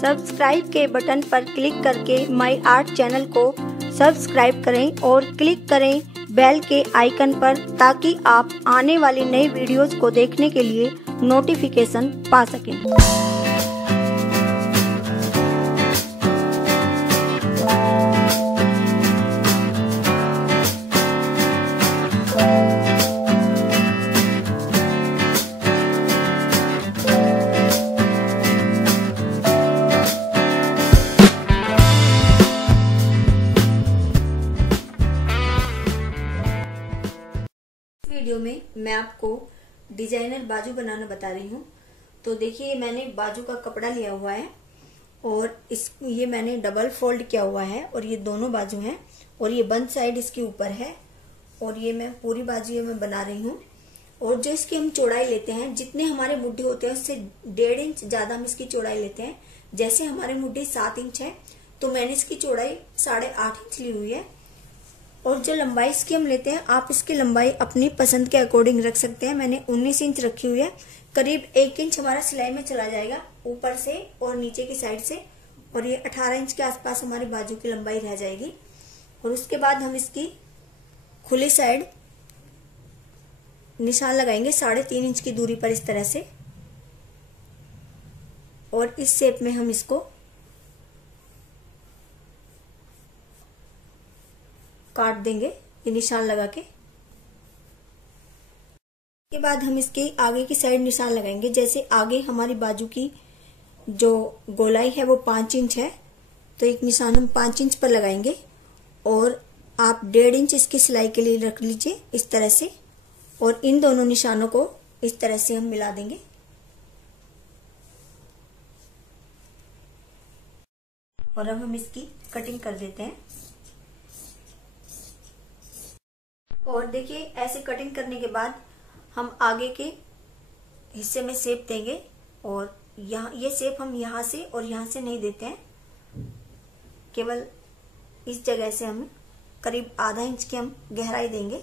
Subscribe के button पर click करके माई आर्ट चैनल को सब्सक्राइब करें और क्लिक करें बेल के आइकन पर, ताकि आप आने वाली नई वीडियोस को देखने के लिए नोटिफिकेशन पा सकें। वीडियो में मैं आपको डिजाइनर बाजू बनाना बता रही हूँ। तो देखिए, मैंने बाजू का कपड़ा लिया हुआ है और ये मैंने डबल फोल्ड किया हुआ है और ये दोनों बाजू हैं और ये बंद साइड इसके ऊपर है और ये मैं पूरी बाजू ये मैं बना रही हूँ। और जो इसकी हम चौड़ाई लेते हैं, जितने हमारे मुड्ढे होते हैं उससे 1.5 इंच ज्यादा हम इसकी चौड़ाई लेते हैं। जैसे हमारे मुड्ढे 7 इंच है तो मैंने इसकी चौड़ाई 8.5 इंच ली हुई है। और जो लंबाई इसकी हम लेते हैं, आप इसकी लंबाई अपनी पसंद के अकॉर्डिंग रख सकते हैं। मैंने 19 इंच रखी हुई है। करीब 1 इंच हमारा सिलाई में चला जाएगा ऊपर से और नीचे की साइड से, और ये 18 इंच के आसपास हमारी बाजू की लंबाई रह जाएगी। और उसके बाद हम इसकी खुली साइड निशान लगाएंगे 3.5 इंच की दूरी पर इस तरह से, और इस शेप में हम इसको काट देंगे ये निशान लगा के। इसके बाद हम इसके आगे की साइड निशान लगाएंगे। जैसे आगे हमारी बाजू की जो गोलाई है वो 5 इंच है, तो एक निशान हम 5 इंच पर लगाएंगे और आप 1.5 इंच इसकी सिलाई के लिए रख लीजिए इस तरह से। और इन दोनों निशानों को इस तरह से हम मिला देंगे। और अब हम इसकी कटिंग कर देते हैं। और देखिए, ऐसे कटिंग करने के बाद हम आगे के हिस्से में शेप देंगे। और यहाँ ये शेप हम यहाँ से और यहाँ से नहीं देते हैं, केवल इस जगह से हम करीब आधा इंच की हम गहराई देंगे।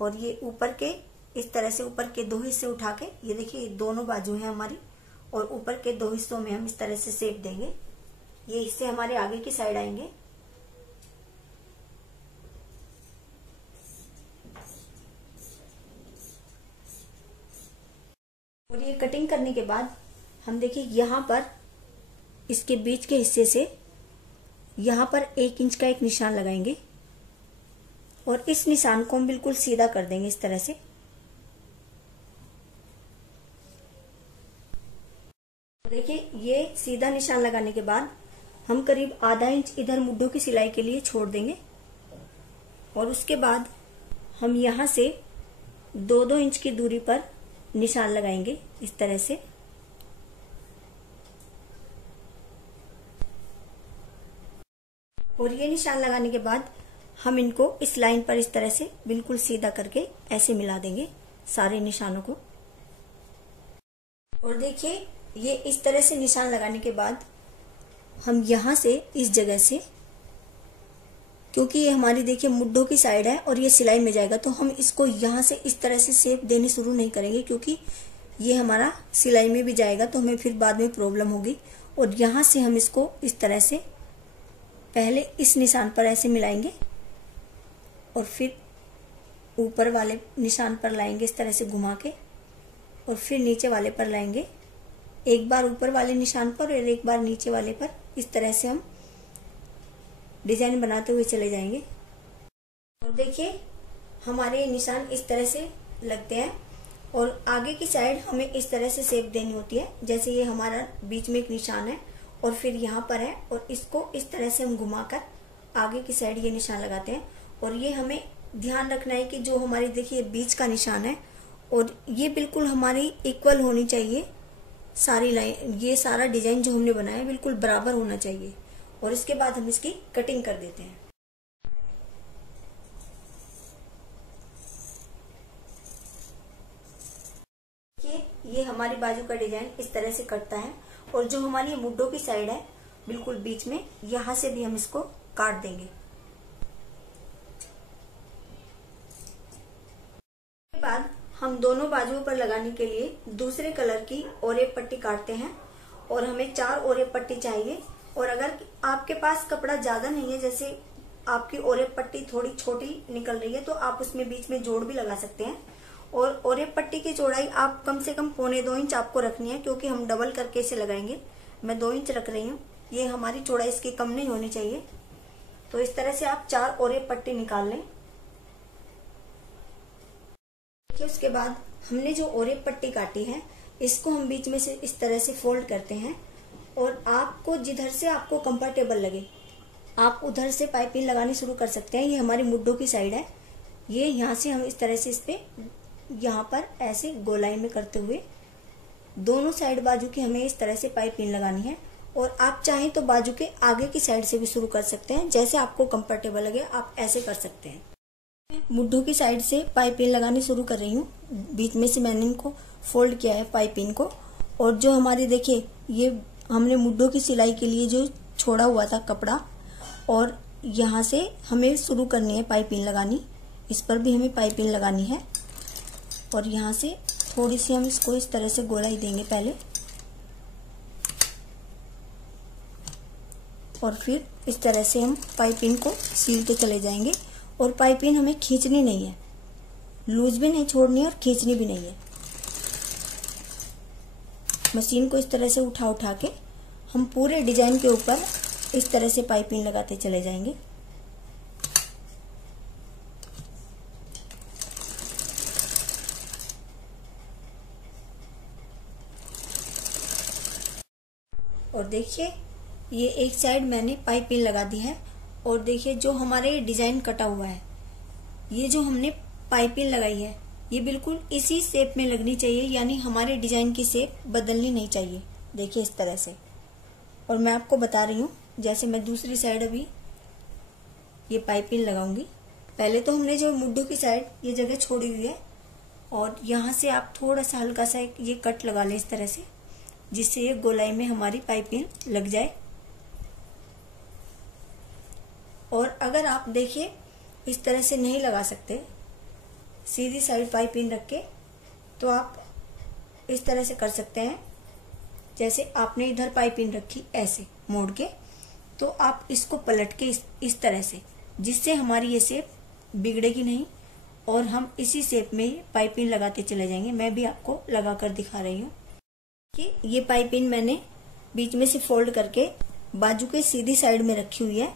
और ये ऊपर के इस तरह से ऊपर के 2 हिस्से उठा के, ये देखिए दोनों बाजू हैं हमारी, और ऊपर के 2 हिस्सों में हम इस तरह से शेप देंगे। ये हिस्से हमारे आगे की साइड आएंगे। और ये कटिंग करने के बाद हम देखिए यहाँ पर इसके बीच के हिस्से से यहाँ पर 1 इंच का एक निशान लगाएंगे और इस निशान को हम बिल्कुल सीधा कर देंगे इस तरह से। देखिए, ये सीधा निशान लगाने के बाद हम करीब आधा इंच इधर मुड्ढों की सिलाई के लिए छोड़ देंगे। और उसके बाद हम यहाँ से 2-2 इंच की दूरी पर निशान लगाएंगे इस तरह से। और ये निशान लगाने के बाद हम इनको इस लाइन पर इस तरह से बिल्कुल सीधा करके ऐसे मिला देंगे सारे निशानों को। और देखिए, ये इस तरह से निशान लगाने के बाद हम यहां से इस जगह से, क्योंकि ये हमारी देखिए मुड्ढों की साइड है और ये सिलाई में जाएगा, तो हम इसको यहाँ से इस तरह से शेप देने शुरू नहीं करेंगे, क्योंकि ये हमारा सिलाई में भी जाएगा तो हमें फिर बाद में प्रॉब्लम होगी। और यहाँ से हम इसको इस तरह से पहले इस निशान पर ऐसे मिलाएंगे और फिर ऊपर वाले निशान पर लाएंगे इस तरह से घुमा के, और फिर नीचे वाले पर लाएंगे। एक बार ऊपर वाले निशान पर और एक बार नीचे वाले पर, इस तरह से हम डिजाइन बनाते हुए चले जाएंगे। और देखिए, हमारे निशान इस तरह से लगते हैं और आगे की साइड हमें इस तरह से शेप देनी होती है। जैसे ये हमारा बीच में एक निशान है और फिर यहाँ पर है, और इसको इस तरह से हम घुमाकर आगे की साइड ये निशान लगाते हैं। और ये हमें ध्यान रखना है कि जो हमारी देखिए बीच का निशान है और ये बिल्कुल हमारी इक्वल होनी चाहिए सारी लाइन। ये सारा डिजाइन जो हमने बनाया है बिल्कुल बराबर होना चाहिए। और इसके बाद हम इसकी कटिंग कर देते हैं। ये हमारी बाजू का डिजाइन इस तरह से कटता है। और जो हमारी मुड्ढों की साइड है बिल्कुल बीच में, यहां से भी हम इसको काट देंगे। इसके बाद हम दोनों बाजुओं पर लगाने के लिए दूसरे कलर की और एक पट्टी काटते हैं और हमें 4 ओरेप पट्टी चाहिए। और अगर आपके पास कपड़ा ज्यादा नहीं है, जैसे आपकी ओरेप पट्टी थोड़ी छोटी निकल रही है, तो आप उसमें बीच में जोड़ भी लगा सकते हैं। और ओरेप पट्टी की चौड़ाई आप कम से कम 1.25 इंच आपको रखनी है, क्योंकि हम डबल करके इसे लगाएंगे। मैं 2 इंच रख रही हूँ, ये हमारी चौड़ाई इसकी कम नहीं होनी चाहिए। तो इस तरह से आप 4 ओरेप पट्टी निकाल लें। देखिए उसके बाद हमने जो ओरेप पट्टी काटी है, इसको हम बीच में से इस तरह से फोल्ड करते हैं। और आपको जिधर से आपको कंफर्टेबल लगे आप उधर से पाइपिंग लगानी शुरू कर सकते हैं। ये हमारी मुड्ढों की साइड है, ये यहाँ से हम इस तरह से इस पे यहाँ पर ऐसे गोलाई में करते हुए दोनों साइड बाजू की हमें इस तरह से पाइपिंग लगानी है। और आप चाहें तो बाजू के आगे की साइड से भी शुरू कर सकते हैं, जैसे आपको कंफर्टेबल लगे आप ऐसे कर सकते हैं। मुड्ढों की साइड से पाइपिंग लगानी शुरू कर रही हूँ। बीच में से मैंने इनको फोल्ड किया है पाइपिंग को। और जो हमारी देखिए ये हमने मुड्ढों की सिलाई के लिए जो छोड़ा हुआ था कपड़ा, और यहाँ से हमें शुरू करनी है पाइपिंग लगानी। इस पर भी हमें पाइपिंग लगानी है। और यहाँ से थोड़ी सी हम इसको इस तरह से गोलाई देंगे पहले, और फिर इस तरह से हम पाइपिंग को सीलते चले जाएंगे। और पाइपिंग हमें खींचनी नहीं है, लूज भी नहीं छोड़नी है और खींचनी भी नहीं है। मशीन को इस तरह से उठा के हम पूरे डिजाइन के ऊपर इस तरह से पाइपिंग लगाते चले जाएंगे। और देखिए ये एक साइड मैंने पाइपिंग लगा दी है। और देखिए जो हमारा ये डिजाइन कटा हुआ है, ये जो हमने पाइपिंग लगाई है, ये बिल्कुल इसी शेप में लगनी चाहिए, यानी हमारे डिजाइन की शेप बदलनी नहीं चाहिए। देखिए इस तरह से। और मैं आपको बता रही हूँ, जैसे मैं दूसरी साइड अभी ये पाइपिंग लगाऊंगी। पहले तो हमने जो मुड्ढों की साइड ये जगह छोड़ी हुई है, और यहाँ से आप थोड़ा सा हल्का सा ये कट लगा लें इस तरह से, जिससे ये गोलाई में हमारी पाइपिंग लग जाए। और अगर आप देखिए इस तरह से नहीं लगा सकते सीधी साइड पाइपिंग रख के, तो आप इस तरह से कर सकते हैं। जैसे आपने इधर पाइपिंग रखी ऐसे मोड़ के, तो आप इसको पलट के इस तरह से, जिससे हमारी ये शेप बिगड़ेगी नहीं और हम इसी शेप में पाइपिंग लगाते चले जाएंगे। मैं भी आपको लगा कर दिखा रही हूँ कि ये पाइपिंग मैंने बीच में से फोल्ड करके बाजू के सीधी साइड में रखी हुई है,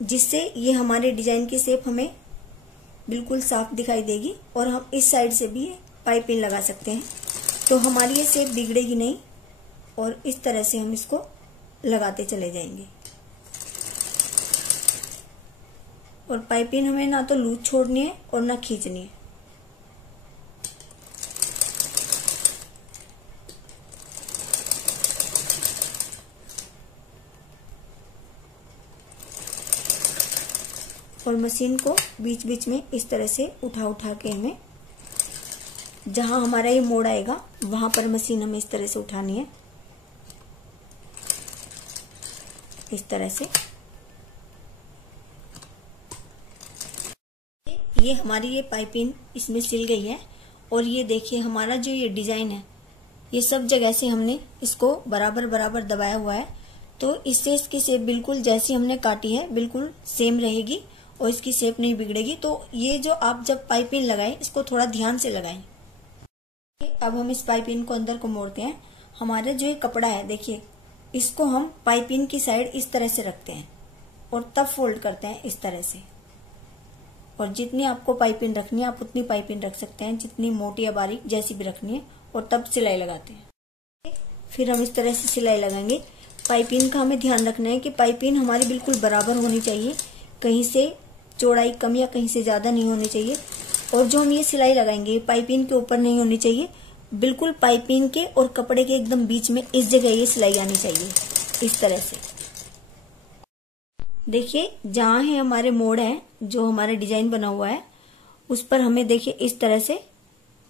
जिससे ये हमारे डिजाइन की शेप हमें बिल्कुल साफ दिखाई देगी। और हम इस साइड से भी पाइपिंग लगा सकते हैं, तो हमारी ये शेप बिगड़ेगी नहीं। और इस तरह से हम इसको लगाते चले जाएंगे। और पाइपिंग हमें ना तो लूज छोड़नी है और ना खींचनी है। और मशीन को बीच बीच में इस तरह से उठा के हमें, जहां हमारा ये मोड़ आएगा वहां पर मशीन हमें इस तरह से उठानी है, इस तरह से। ये हमारी ये पाइपिंग इसमें सिल गई है। और ये देखिए हमारा जो ये डिजाइन है, ये सब जगह से हमने इसको बराबर बराबर दबाया हुआ है, तो इससे इसकी शेप बिल्कुल जैसी हमने काटी है बिल्कुल सेम रहेगी और इसकी शेप नहीं बिगड़ेगी। तो ये जो आप जब पाइपिंग लगाएं, इसको थोड़ा ध्यान से लगाएं। अब हम इस पाइपिंग को अंदर को मोड़ते हैं। हमारा जो ये कपड़ा है देखिए, इसको हम पाइपिंग की साइड इस तरह से रखते हैं और तब फोल्ड करते हैं इस तरह से। और जितनी आपको पाइपिंग रखनी है आप उतनी पाइपिंग रख सकते हैं, जितनी मोटी या बारीक जैसी भी रखनी है, और तब सिलाई लगाते हैं। फिर हम इस तरह से सिलाई लगाएंगे। पाइपिंग का हमें ध्यान रखना है कि पाइपिंग हमारी बिल्कुल बराबर होनी चाहिए, कहीं से चौड़ाई कम या कहीं से ज्यादा नहीं होनी चाहिए। और जो हम ये सिलाई लगाएंगे पाइपिंग के ऊपर नहीं होनी चाहिए, बिल्कुल पाइपिंग के और कपड़े के एकदम बीच में इस जगह ये सिलाई आनी चाहिए, इस तरह से। देखिए जहां है हमारे मोड़ है, जो हमारा डिजाइन बना हुआ है, उस पर हमें देखिए इस तरह से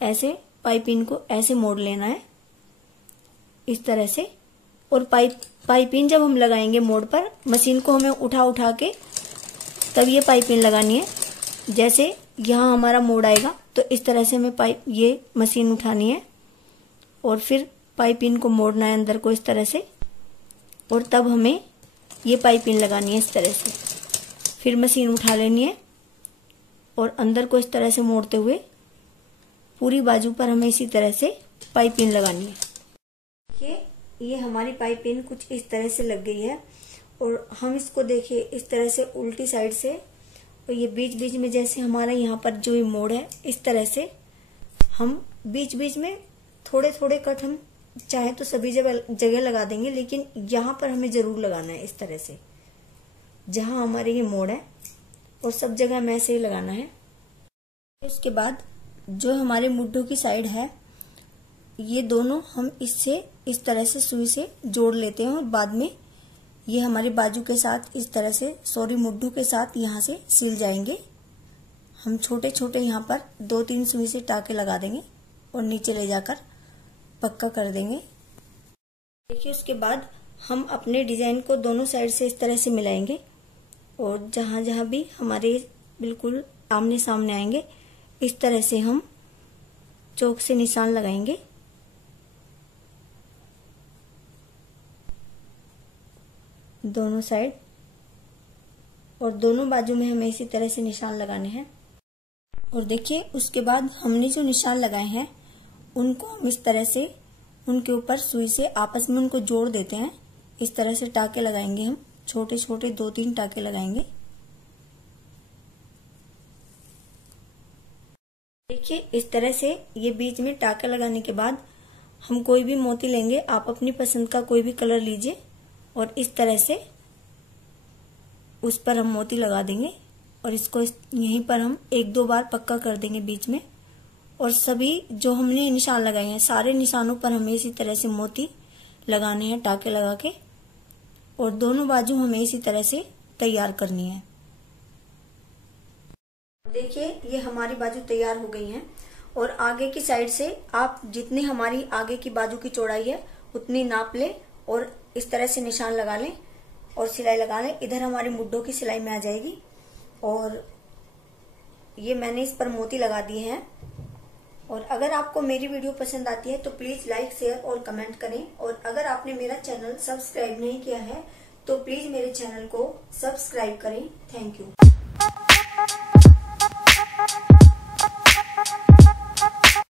ऐसे पाइपिंग को ऐसे मोड़ लेना है, इस तरह से। और पाइपिंग जब हम लगाएंगे मोड़ पर, मशीन को हमें उठा के तब ये पाइपिंग लगानी है। जैसे यहाँ हमारा मोड़ आएगा तो इस तरह से हमें ये मशीन उठानी है और फिर पाइपिंग को मोड़ना है अंदर को इस तरह से, और तब हमें ये पाइपिंग लगानी है इस तरह से। फिर मशीन उठा लेनी है और अंदर को इस तरह से मोड़ते हुए पूरी बाजू पर हमें इसी तरह से पाइपिंग लगानी है। देखिए ये हमारी पाइपिंग कुछ इस तरह से लग गई है, और हम इसको देखिए इस तरह से उल्टी साइड से, और ये बीच बीच में जैसे हमारा यहाँ पर जो ये मोड़ है इस तरह से हम बीच बीच में थोड़े थोड़े कट हम चाहे तो सभी जगह लगा देंगे, लेकिन यहाँ पर हमें जरूर लगाना है इस तरह से जहां हमारे ये मोड़ है, और सब जगह हमें ऐसे ही लगाना है। उसके बाद जो हमारे मुड्ढों की साइड है ये दोनों हम इससे इस तरह से सुई से जोड़ लेते हैं, और बाद में ये हमारी बाजू के साथ इस तरह से मुड्ढों के साथ यहाँ से सिल जाएंगे। हम छोटे छोटे यहाँ पर 2-3 सुई से टाके लगा देंगे और नीचे ले जाकर पक्का कर देंगे। देखिए उसके बाद हम अपने डिजाइन को दोनों साइड से इस तरह से मिलाएंगे, और जहां जहां भी हमारे बिल्कुल आमने सामने आएंगे इस तरह से हम चौक से निशान लगाएंगे। दोनों साइड और दोनों बाजू में हमें इसी तरह से निशान लगाने हैं। और देखिए उसके बाद हमने जो निशान लगाए हैं उनको हम इस तरह से उनके ऊपर सुई से आपस में उनको जोड़ देते हैं। इस तरह से टाके लगाएंगे, हम छोटे छोटे 2-3 टाके लगाएंगे। देखिए इस तरह से ये बीच में टाके लगाने के बाद हम कोई भी मोती लेंगे, आप अपनी पसंद का कोई भी कलर लीजिए, और इस तरह से उस पर हम मोती लगा देंगे, और इसको यहीं पर हम 1-2 बार पक्का कर देंगे बीच में। और सभी जो हमने निशान लगाए हैं सारे निशानों पर हमें इसी तरह से मोती लगाने हैं टाके लगा के, और दोनों बाजू हमें इसी तरह से तैयार करनी है। देखिए ये हमारी बाजू तैयार हो गई है, और आगे की साइड से आप जितनी हमारी आगे की बाजू की चौड़ाई है उतनी नाप लें और इस तरह से निशान लगा लें और सिलाई लगा लें। इधर हमारी मुड्ढों की सिलाई में आ जाएगी, और ये मैंने इस पर मोती लगा दिए हैं। और अगर आपको मेरी वीडियो पसंद आती है तो प्लीज लाइक, शेयर और कमेंट करें, और अगर आपने मेरा चैनल सब्सक्राइब नहीं किया है तो प्लीज मेरे चैनल को सब्सक्राइब करें। Thank you.